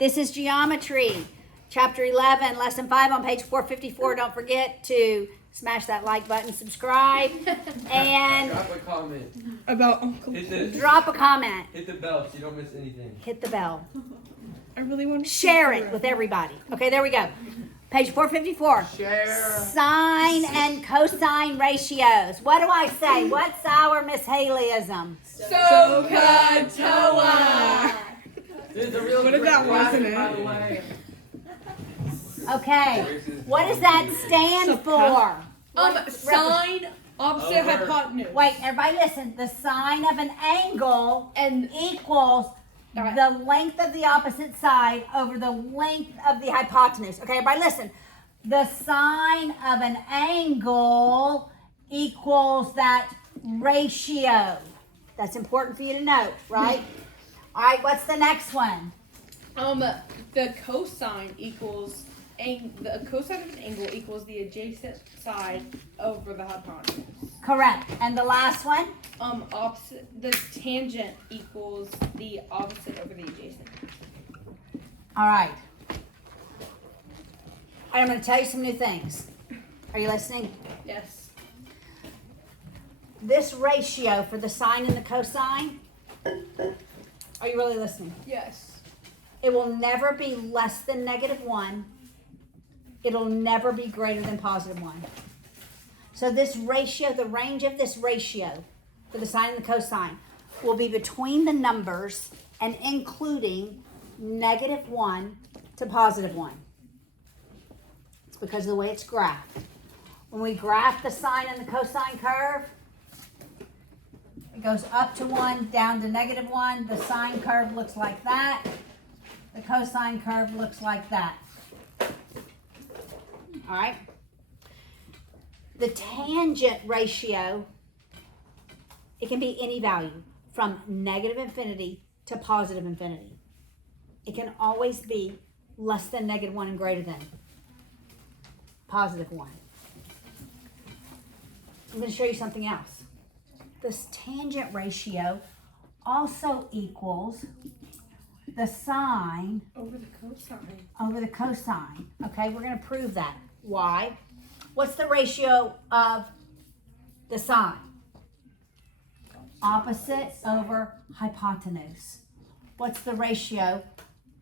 This is geometry, chapter 11, lesson 5 on page 454. Don't forget to smash that like button, subscribe, and drop a comment. About Uncle. drop a comment. Hit the bell so you don't miss anything. Hit the bell. I really want to Share it with everybody. Okay, there we go. Page 454. Share. Sine and cosine ratios. What do I say? What's our Miss Haleyism? SOHCAHTOA. This is a real What if that wasn't by it? the way. Okay. What does that stand for? Sine, opposite Over. hypotenuse. Wait, everybody listen. The sine of an angle And equals the length of the opposite side over the length of the hypotenuse. Okay, everybody listen. The sine of an angle equals that ratio. That's important for you to note, right? All right, what's the next one? the cosine equals the cosine of an angle equals the adjacent side over the hypotenuse. Correct. And the last one? Opposite the tangent equals the opposite over the adjacent. All right. I'm going to tell you some new things. Are you listening? Yes. This ratio for the sine and the cosine, are you really listening? Yes. It will never be less than -1. It'll never be greater than +1. So this ratio, the range of this ratio for the sine and the cosine will be between the numbers and including -1 to +1. It's because of the way it's graphed. When we graph the sine and the cosine curve, it goes up to 1, down to -1. The sine curve looks like that. The cosine curve looks like that. All right. The tangent ratio, it can be any value from -infinity to +infinity. It can always be less than -1 and greater than +1. I'm going to show you something else. This tangent ratio also equals the sine Over the cosine. over the cosine. Okay, we're going to prove that. Why? What's the ratio of the sine? Opposite over hypotenuse. What's the ratio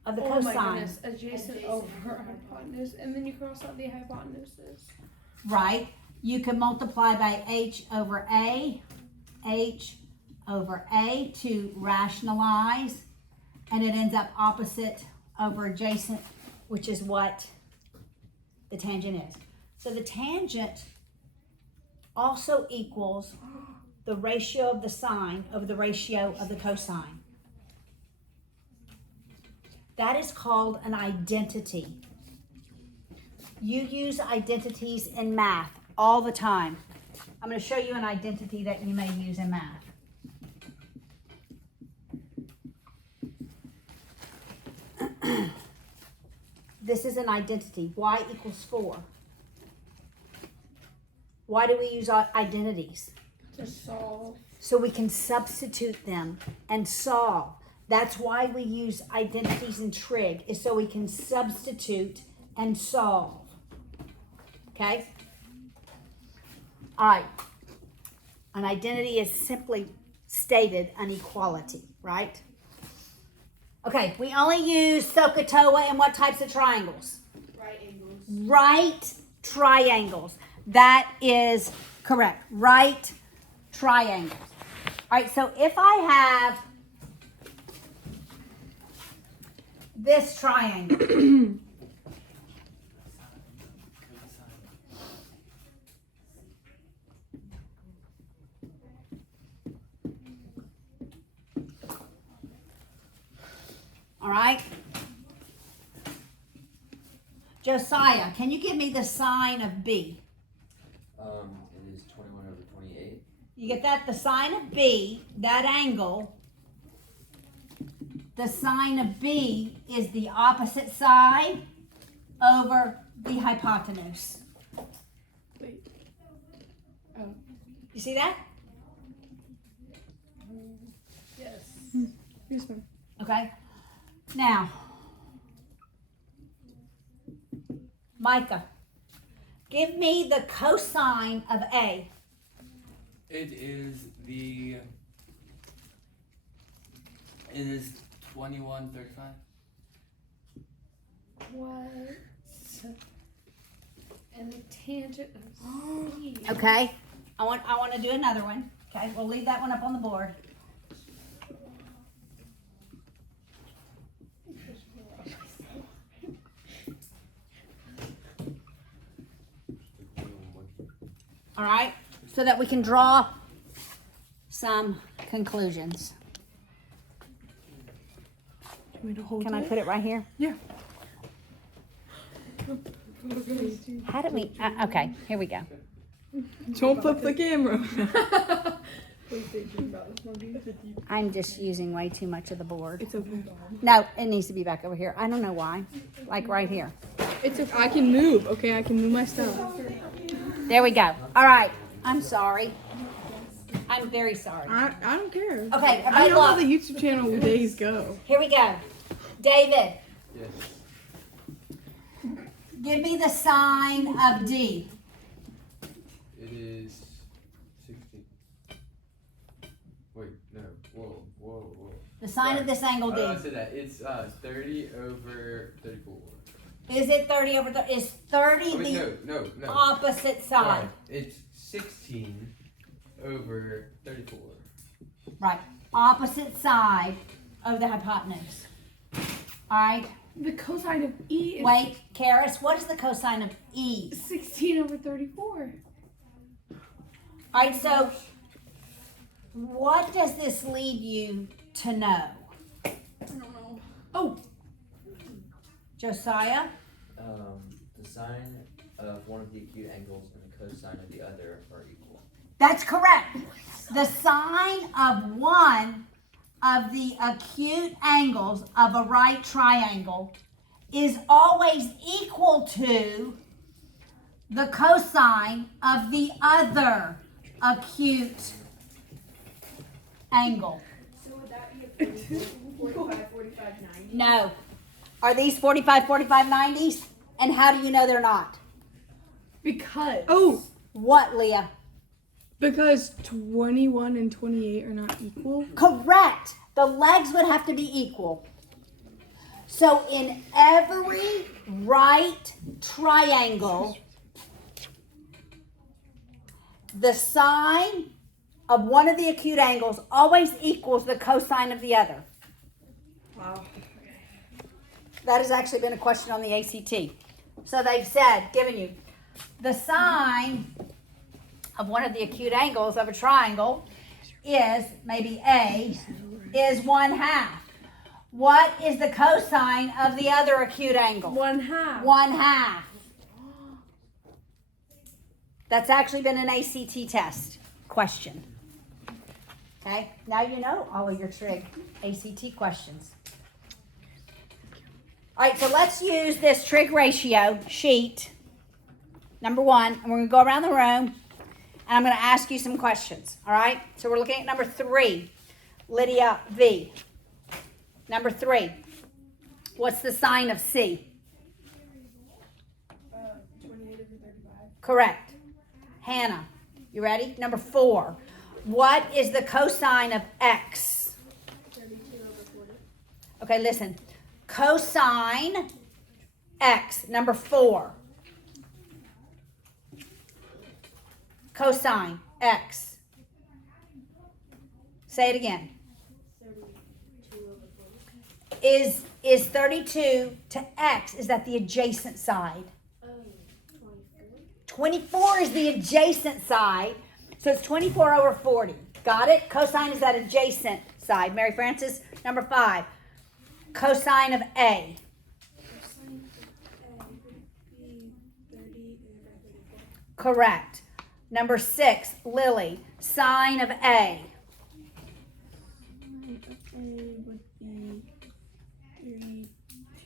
of the Oh my cosine? goodness. Adjacent over hypotenuse. And then you cross out the hypotenuses. Right? You can multiply by h over a to rationalize, and it ends up opposite over adjacent, which is what the tangent is. So the tangent also equals the ratio of the sine over the ratio of the cosine. That is called an identity. You use identities in math all the time. I'm going to show you an identity that you may use in math. This is an identity. Y equals 4. Why do we use identities? To solve. So we can substitute them and solve. That's why we use identities in trig, is so we can substitute and solve. Okay? All right. An identity is simply stated an equality, right? Okay, we only use SOHCAHTOA in what types of triangles? Right angles. Right triangles. That is correct. Right triangles. All right, so if I have this triangle, all right? Josiah, can you give me the sine of B? It is 21 over 28. You get that? The sine of B, that angle, the sine of B is the opposite side over the hypotenuse. Wait. Oh. You see that? Yes. Here's one. Okay. Now, Micah, give me the cosine of A. It is 2135. What? And the tangent of C. Okay. I want to do another one. Okay, we'll leave that one up on the board. All right, so that we can draw some conclusions. Want me to hold Can I it? put it right here? Yeah. How did we? Okay, here we go. Don't flip the camera. I'm just using way too much of the board. It's okay. No, it needs to be back over here. I don't know why. Like right here. It's okay. I can move. Okay, I can move my stuff. There we go. All right. I'm sorry. I'm very sorry. I don't care. Okay, I everybody know how the look. YouTube channel days go. Here we go. David, Yes. give me the sign of D. It is 60. Wait, no. Whoa. The sign of this angle D. I said that. It's 30 over 34. Is it 30 over 30? Is 30 Oh, wait, the no. opposite side? Sorry. It's 16 over 34. Right. Opposite side of the hypotenuse. All right. The cosine of E is Wait, Karis, what is the cosine of E? 16 over 34. All right, so what does this lead you to know? I don't know. Oh, Josiah? The sine of one of the acute angles and the cosine of the other are equal. That's correct. The sine of one of the acute angles of a right triangle is always equal to the cosine of the other acute angle. So would that be a 45, 45, 90? No. Are these 45, 45, 90s? And how do you know they're not? Because. Oh, What, Leah? because 21 and 28 are not equal. Correct. The legs would have to be equal. So in every right triangle, the sine of one of the acute angles always equals the cosine of the other. Wow. That has actually been a question on the ACT. So they've said, given you, the sine of one of the acute angles of a triangle is, maybe A, is 1/2. What is the cosine of the other acute angle? 1/2. 1/2. That's actually been an ACT test question. Okay, now you know all of your trig ACT questions. All right, so let's use this trig ratio sheet, number one, and we're going to go around the room, and I'm going to ask you some questions, all right? So we're looking at number 3, Lydia V. Number 3, what's the sign of C? 28 over 35. Correct. Hannah, you ready? Number 4, what is the cosine of X? 32 over 40. Okay, listen. Cosine X, number 4. Cosine X. Say it again. 32 over 40. Is 32 to X, is that the adjacent side? 24. 24 is the adjacent side, so it's 24 over 40. Got it? Cosine is that adjacent side. Mary Frances, number 5. Cosine of A. Cosine of A would be 30 over 34. Correct. Number 6, Lily. Sine of A. Sine of A would be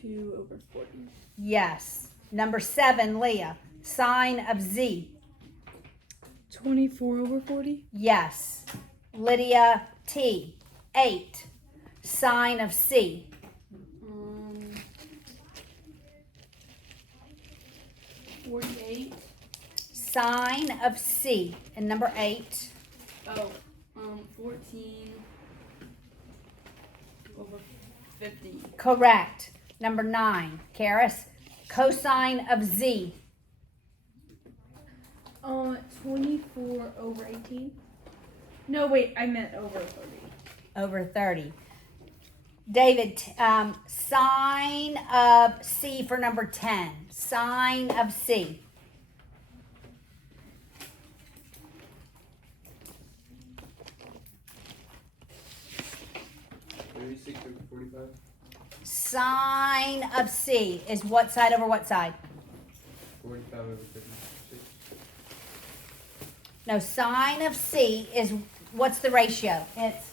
32 over 40. Yes. Number 7, Leah. Sine of Z. 24 over 40. Yes. Lydia T. 8. Sine of C. sine of C in number 8. Oh, 14 over 50. Correct. Number 9, Karis, cosine of Z. 24 over 18. No, wait, I meant over 30. Over 30. David, sine of C for number 10. Sine of C. 36 over 45. Sine of C is what side over what side? 45 over 56. No, sine of C is, what's the ratio? It's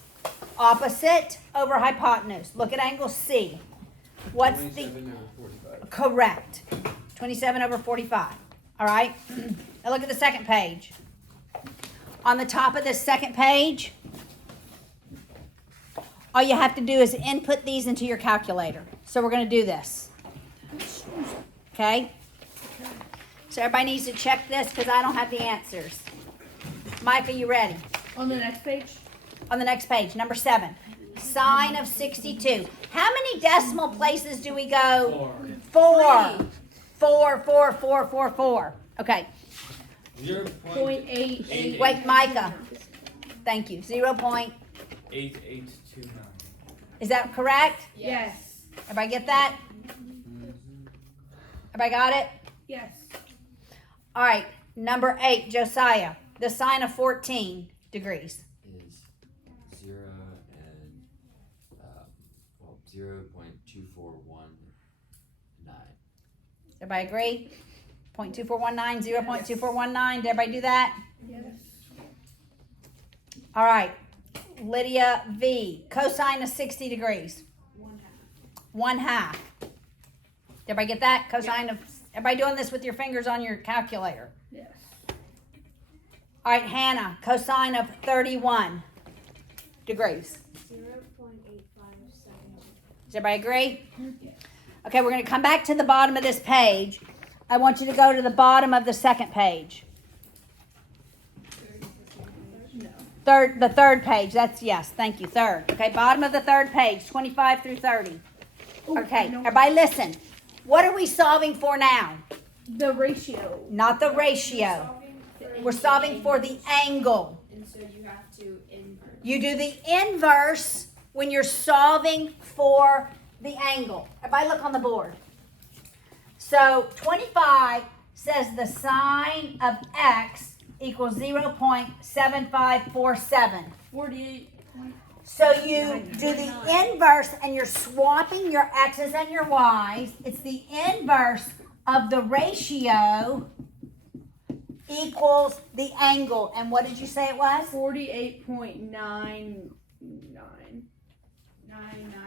opposite over hypotenuse. Look at angle C. What's the, 27 over 45. correct. 27 over 45. All right? Now look at the second page. On the top of this second page, all you have to do is input these into your calculator. So we're going to do this. Okay? So everybody needs to check this because I don't have the answers. Mike, are you ready? On the next page? On the next page, number 7. Sine of 62. How many decimal places do we go? 4. 4. Okay. 0.88. Wait, Micah. Thank you. 0.88. 8829. Is that correct? Yes. Everybody get that? Everybody got it? Yes. All right. Number 8, Josiah. The sine of 14 degrees. Is 0 and 0.2419. Everybody agree? 0.2419, 0.2419. Did everybody do that? Yes. All right. Lydia V. Cosine of 60 degrees. 1/2. Did everybody get that? Cosine of, everybody doing this with your fingers on your calculator. Yes. All right, Hannah. Cosine of 31 degrees. 0.857. Does everybody agree? Okay, we're going to come back to the bottom of this page. I want you to go to the bottom of the second page. The third page. That's, yes, thank you. Third. Okay, bottom of the third page, 25 through 30. Okay, everybody listen. What are we solving for now? The ratio. Not the ratio. We're solving for the angle. And so you have to invert. You do the inverse when you're solving for the angle. Everybody look on the board. So 25 says the sine of x equals 0.7547. 48. So you do the inverse and you're swapping your x's and your y's. It's the inverse of the ratio equals the angle. And what did you say it was? 48.99. I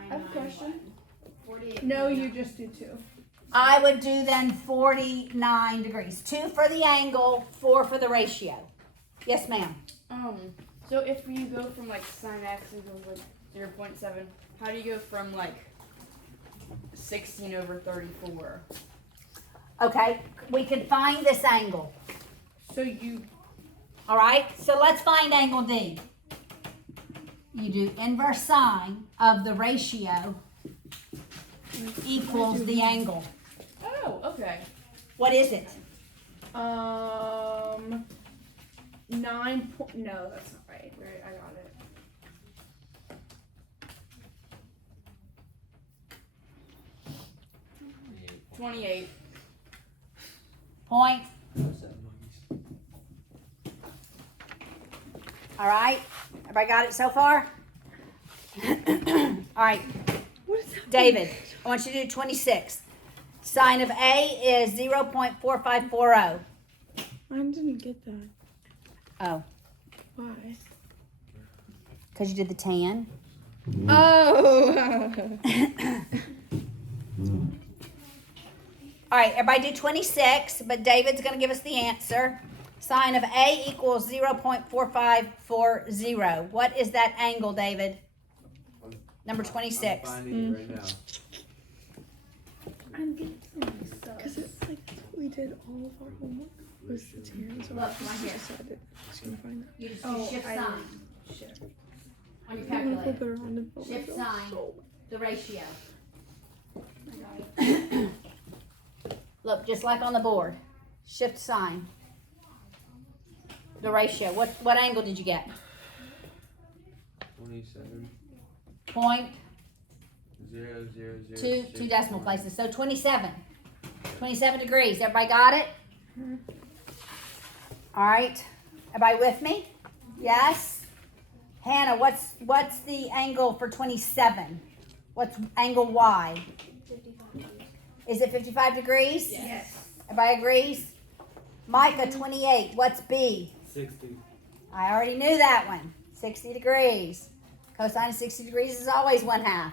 have a question. 48. No, you just do 2. I would do then 49 degrees. 2 for the angle, 4 for the ratio. Yes, ma'am. So if you go from like sine x equals like 0.7, how do you go from like 16 over 34? Okay, we can find this angle. So you. All right, so let's find angle D. You do inverse sine of the ratio equals the angle. Oh, okay. What is it? 9. No, that's not right. Right, I got it. Eight. 28. Point. 7. All right, everybody got it so far? All right, David, I want you to do 26. Sine of A is 0.4540. Mine didn't get that. Oh, Why? because you did the tan. Oh. All right, everybody do 26, but David's going to give us the answer. Sine of A equals 0.4540. What is that angle, David? Number 26. I'm finding it right now. I'm getting so mixed up. Because it's like we did all of our homework was the tan, so Look, I right just here. decided just gonna find that. You just Oh, shift I sign on your I'm gonna flip calculator. it around and focus Shift on sign. so The ratio. Look, just like on the board. Shift sign. The ratio. What angle did you get? 27. Point 0, 0, 0, two 6, decimal 1. places. So 27. 27 degrees. Everybody got it? All right. Everybody with me? Yes. Hannah, what's the angle for 27? What's angle Y? 55 degrees. Is it 55 degrees? Yes. Everybody agrees? Micah, 28. What's B? 60. I already knew that one. 60 degrees. Cosine of 60 degrees is always 1/2.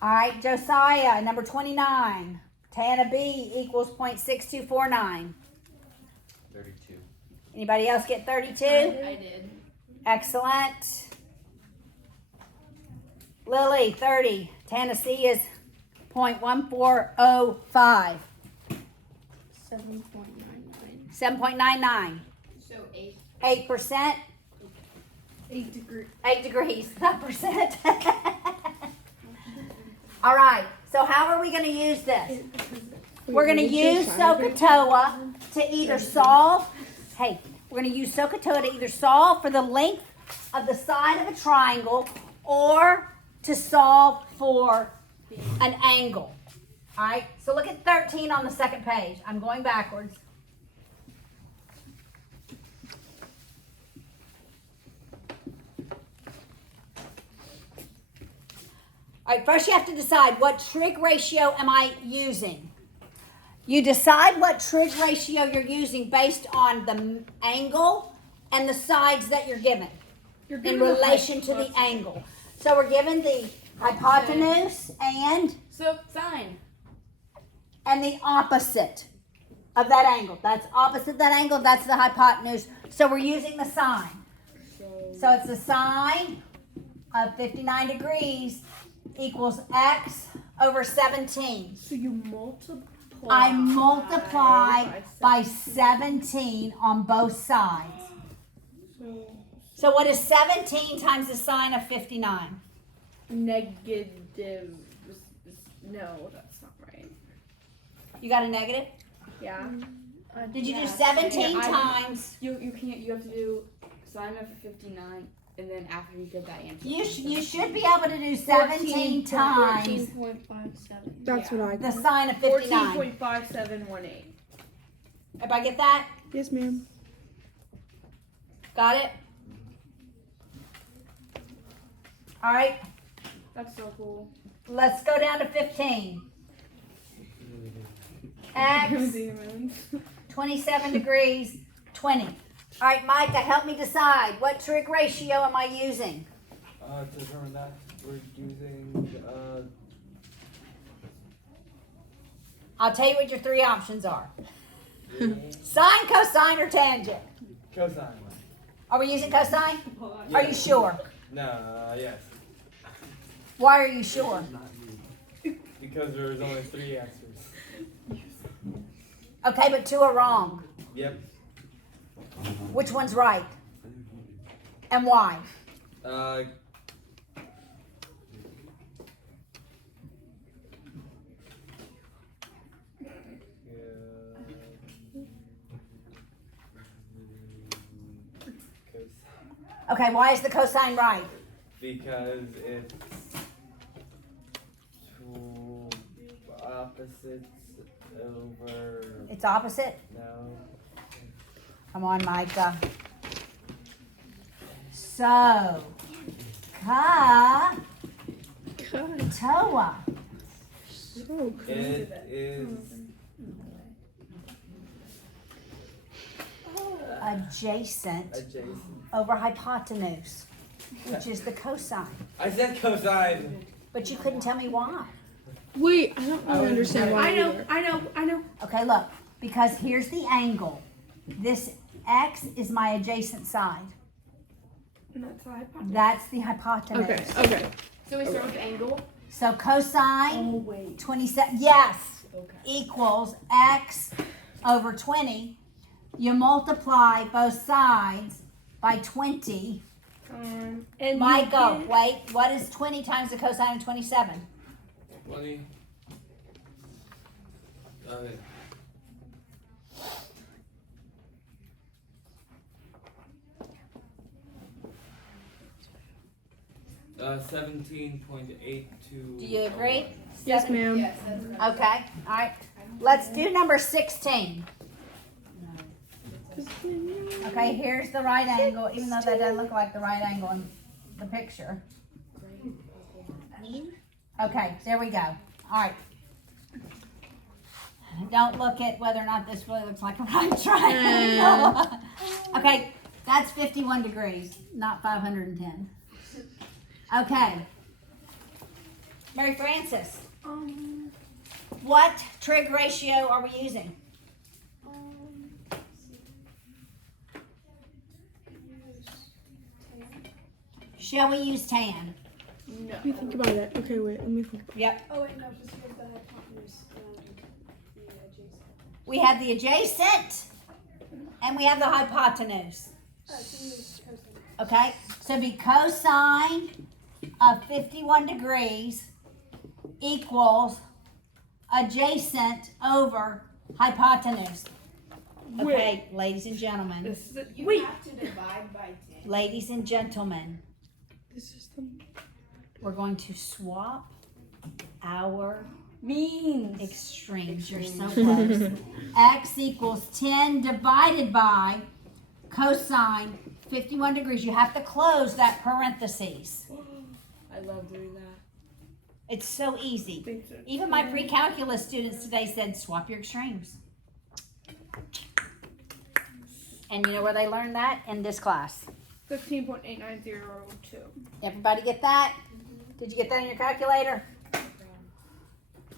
All right, Josiah, number 29. Tan of B equals 0.6249. 32. Anybody else get 32? I did. Excellent. Lily, 30. Tan of C is 0.1405. 7.99. 7.99. So 8. 8%. 8 degrees. 8 degrees, not percent. All right, so how are we going to use this? We're going to use SOHCAHTOA to either solve, we're going to use SOHCAHTOA to either solve for the length of the side of a triangle or to solve for an angle. All right, so look at 13 on the second page. I'm going backwards. All right, first you have to decide what trig ratio am I using. You decide what trig ratio you're using based on the angle and the sides that you're given in relation to the angle. So we're given the hypotenuse and So sine. the opposite of that angle. That's opposite that angle, that's the hypotenuse. So we're using the sine. So it's the sine of 59 degrees equals x over 17. So you multiply. I multiply by 17 on both sides. So what is 17 times the sine of 59? Negative. No, that's not right. You got a negative? Yeah. Did you do Yeah, 17 I- times? You can't. You have to do sine of 59, and then after you get that answer. You should be able to do 17 times 14.57. That's what I the got. sine of 59. 14.5718. Everybody get that? Yes, ma'am. Got it? All right, That's so cool. let's go down to 15. X, 27 degrees, 20. All right, Micah, help me decide. What trig ratio am I using? To determine that, we're using, I'll tell you what your three options are. Sine, cosine, or tangent? cosine. Are we using cosine? Are you sure? No, yes. Why are you sure? Because there's only 3 answers. Okay, but 2 are wrong. Yep. Which one's right? And why? Okay, why is the cosine right? Because it's 2 opposites over, It's opposite? no, Come on, Micah. So, ka, God, toa. so cool. it is Adjacent adjacent. over hypotenuse, which is the cosine. I said cosine. But you couldn't tell me why. Wait, I don't really understand why. I know. Okay, look, because here's the angle. This x is my adjacent side. And that's the hypotenuse. That's the hypotenuse. Okay, okay. So we start with the angle. So cosine Oh wait. 27, yes, Okay. equals x over 20. You multiply both sides by 20. And Michael, wait, what is 20 times the cosine of 27? 20. Okay. 17.82. Do you agree? Yes, Seven- ma'am. Yes, that's right. Okay, all right. Let's do number 16. Okay, here's the right angle, even though that doesn't look like the right angle in the picture. Okay, there we go. All right. Don't look at whether or not this really looks like a right triangle. Okay, that's 51 degrees, not 510. Okay. Mary Frances, what trig ratio are we using? Shall we use tan? Let me think about it. Okay, wait. Let me think. Yep. Oh wait, no, just give the hypotenuse, the adjacent. We have the adjacent and we have the hypotenuse. So you use cosine. Okay? So the cosine of 51 degrees equals adjacent over hypotenuse. Okay, ladies and gentlemen. This is a, You wait. have to divide by 10. Ladies and gentlemen, This is the. we're going to swap our Means. extremes. You're so close. X equals 10 divided by cosine 51 degrees. You have to close that parentheses. I love doing that. It's so easy. Think so. Even my pre-calculus students today said swap your extremes. And you know where they learned that? In this class. 15.8902. Everybody get that? Did you get that in your calculator?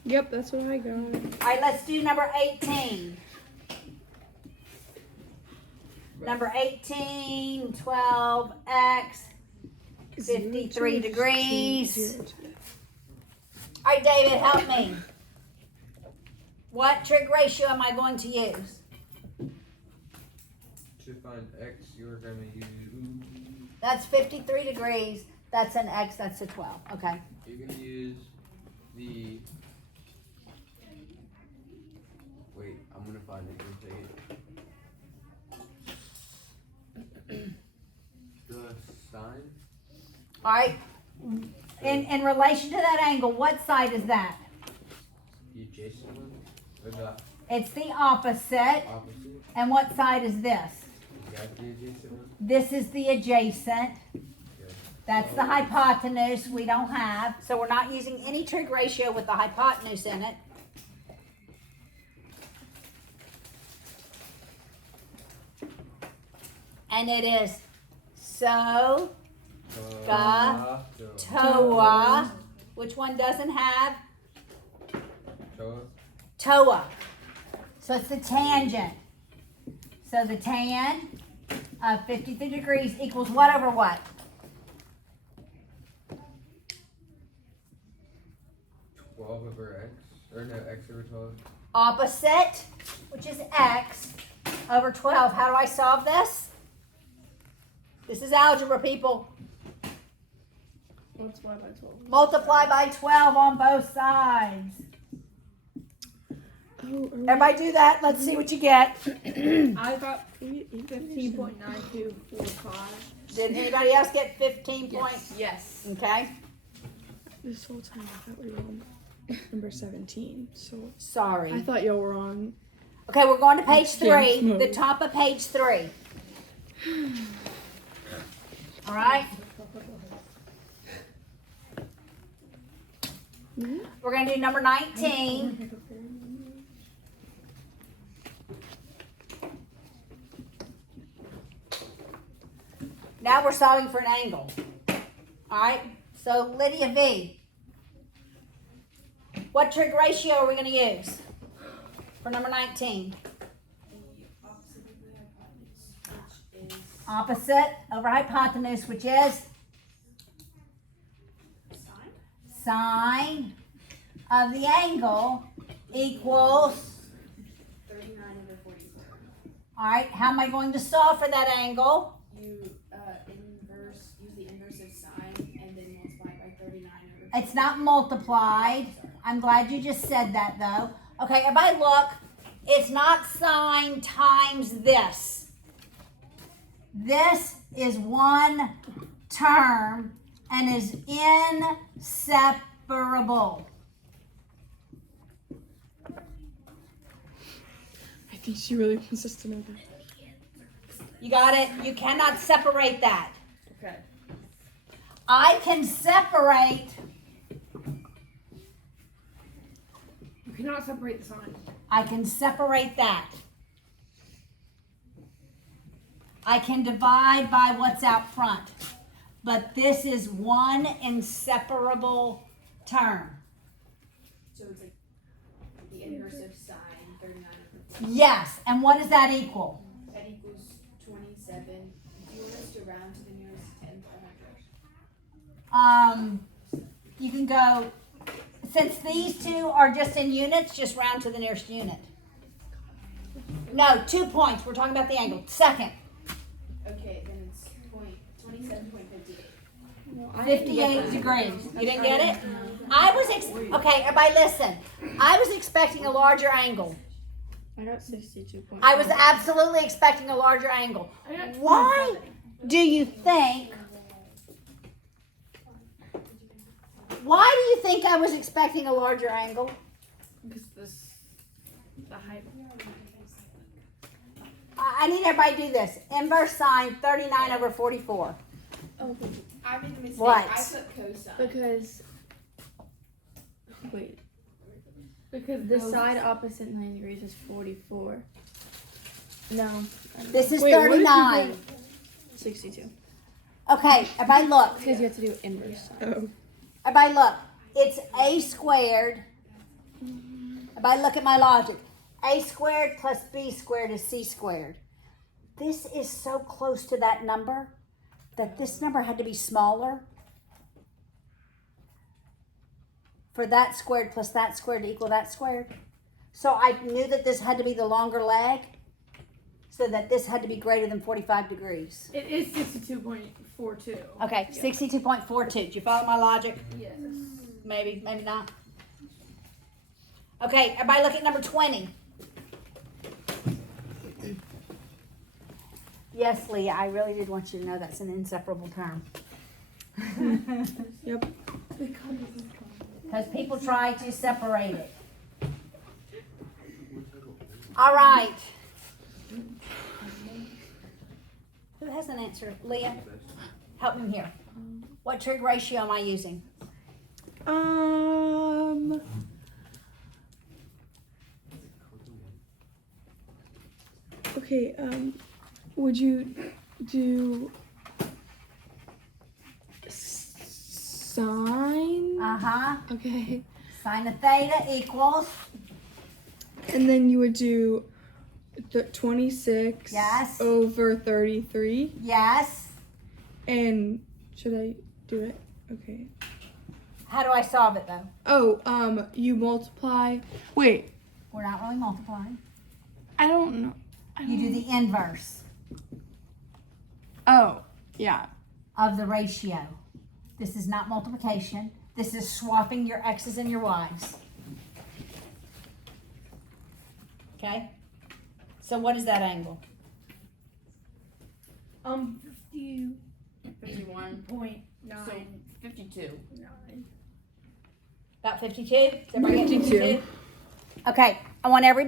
Yep, that's what I got. All right, let's do number 18. Number 18, 12x, 53 degrees. All right, David, help me. What trig ratio am I going to use? To find x, you're gonna use. That's 53 degrees. That's an x, that's a 12. Okay. You're gonna use the. Wait, I'm gonna find it. Give me a second. The sine. All right. In relation to that angle, what side is that? The adjacent one, or the It's the opposite. opposite. And what side is this? You got the adjacent one. This is the adjacent. Good. That's the hypotenuse we don't have. So we're not using any trig ratio with the hypotenuse in it. And it is so Ga- toa. Which one doesn't have Toa. toa? So it's the tangent. So the tan of 53 degrees equals what over what? 12 over x, or no, x over 12. Opposite, which is x, over 12. How do I solve this? This is algebra, people. Multiply by 12. Multiply by 12 on both sides. Oh, Everybody do that. Let's see what you get. I got 15.9245. Did anybody else get 15 points? Yes. Okay. This whole time I thought we were on number 17. So I Sorry. thought y'all were on. Okay, we're going to page 3. Yes, The top of page 3. All right. We're going to do number 19. Now we're solving for an angle. All right. So Lydia V. What trig ratio are we going to use for number 19? Opposite over hypotenuse, which is sine of the angle equals, 39/44. all right, how am I going to solve for that angle? You use the inverse of sine and then multiply by 39/. It's not multiplied. I'm glad you just said that though. Okay, if I look, it's not sine times this. This is one term and is inseparable. I think she really wants us to know that. You got it? You cannot separate that. Okay. I can separate, You cannot separate the sign. I can separate that. I can divide by what's out front. But this is one inseparable term. So it's like the inverse of sine 39/44. Yes, and what does that equal? That equals 27. Do you want us to round to the nearest 10th or 100? You can go, since these two are just in units, just round to the nearest unit. No, 2 points. We're talking about the angle. Second, Okay, then it's 27.58. 58 degrees. You didn't get it? Okay, everybody listen. I was expecting a larger angle. I got 62.5. I was absolutely expecting a larger angle. Why do you think I was expecting a larger angle? Because the height. I need everybody to do this. Inverse sine 39/44. Oh, I made the mistake. What? I put cosine. because wait, because the side opposite 90 degrees is 44. No. This is Wait, what did you 39. 62. Okay, everybody look. Because you have to do inverse. Oh. Everybody look. It's a squared. Everybody look at my logic. A squared plus b squared is c squared. This is so close to that number that this number had to be smaller for that squared plus that squared to equal that squared. So I knew that this had to be the longer leg so that this had to be greater than 45 degrees. It is 62.42. Okay, 62.42. Did you follow my logic? Yes. Maybe, maybe not. Okay, everybody look at number 20. Yes, Leah, I really did want you to know that's an inseparable term. Yep. Because people try to separate it. All right. Who has an answer? Leah, help me here. What trig ratio am I using? Okay, would you do sine? Uh-huh. Okay. Sine of theta equals, And then you would do 26 Yes. over 33. yes. And should I do it? Okay. How do I solve it though? Oh, you multiply. Wait, We're not really multiplying. I don't know. You do the inverse Oh, yeah. of the ratio. This is not multiplication. This is swapping your x's and your y's. Okay? So what is that angle? 51.9. So 52. About 52? Is everybody getting 52. Okay, I want everybody